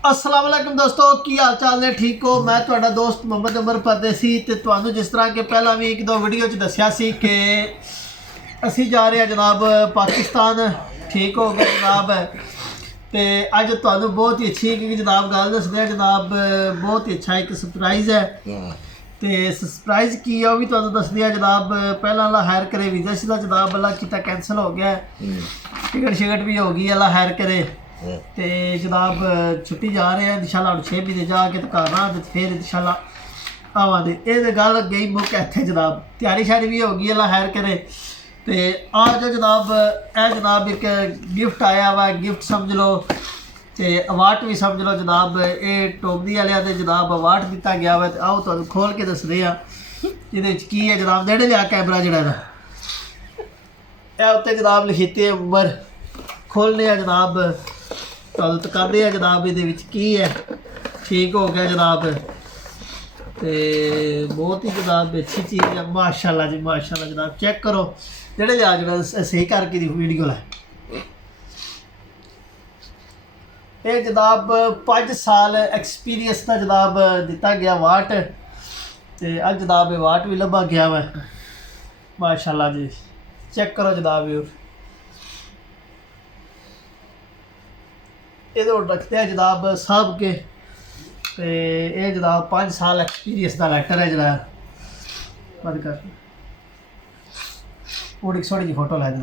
अस्सलाम वालेकुम दोस्तों, की हाल चाल ने? ठीक हो? मैं ਤੁਹਾਡਾ ਦੋਸਤ ਮੁਹੰਮਦ ਉਮਰ ਪਰਦੇਸੀ ਤੇ ਤੁਹਾਨੂੰ ਜਿਸ ਤਰ੍ਹਾਂ ਕਿ ਪਹਿਲਾਂ ਵੀ ਇੱਕ ਦੋ ਵੀਡੀਓ 'ਚ ਦੱਸਿਆ ਸੀ ਕਿ ਅਸੀਂ ਜਾ ਰਹੇ ਹਾਂ ਜਨਾਬ ਪਾਕਿਸਤਾਨ। ਠੀਕ ਹੋ ਗਿਆ ਜਨਾਬ। ਤੇ ਅੱਜ ਤੁਹਾਨੂੰ ਬਹੁਤ ਹੀ ਅੱਛੀ ਕਿ ਜਨਾਬ ਗੱਲ ਦੱਸਦੇ ਆ ਜਨਾਬ, ਬਹੁਤ ਹੀ ਅੱਛਾ ਇੱਕ ਸਰਪ੍ਰਾਈਜ਼ ਹੈ। ਤੇ ਸਰਪ੍ਰਾਈਜ਼ ਕੀ ਹੈ ਉਹ ਵੀ ਤੁਹਾਨੂੰ ਦੱਸਦੇ ਆ ਜਨਾਬ। ਪਹਿਲਾਂ ਅੱਲਾ ਹਾਇਰ ਕਰੇ ਵੀਜ਼ਾ ਸੀ ਦਾ ਜਨਾਬ, ਅੱਲਾ ਕੀਤਾ ਕੈਂਸਲ ਹੋ ਗਿਆ, ਟਿਕਟ ਸ਼ਿਕਟ ਵੀ ਹੋ ਗਈ, ਅੱਲਾ ਹਾਇਰ करे। तो जनाब छुट्टी जा रहे हैं इंशाल्लाह, 6 महीने जाके तो घर आ फिर इंशाल्लाह आवांगे। ये गल गई मुक इत्थे जनाब, तैयारी शारी भी हो गई, अल्लाह खैर करे। तो आ जाओ जनाब, ए जनाब एक गिफ्ट आया वा, गिफ्ट समझ लो तो अवार्ड भी समझ लो जनाब। ये टोबदी वाले दे जनाब अवार्ड दिता गया वा। आओ तुहानू खोल के दसदे आ ये की है जनाब। नेड़े लिया कैमरा जड़ा ए उत्ते जनाब लिखिते उमर, खोलने जनाब तुहानू तकादे जनाब ये की है। ठीक हो गया जनाब। तो बहुत ही जनाब अच्छी चीज़ है, माशाल्लाह जी माशाल्लाह जनाब। चेक करो जेड़े लिया जनाब सही करके दी वीडियो लै। ये जनाब 5 साल एक्सपीरियंस का जनाब दिता गया वाट। तो अब जनाब वाट भी लभा गया वा माशाल्लाह जी। चेक करो जनाब, ये रखते हैं जनाब साहब के। तो ये जनाब 5 साल एक्सपीरियंस का लैटर है जनाब। बंद कर, थोड़ी जी फोटो लै जनाब।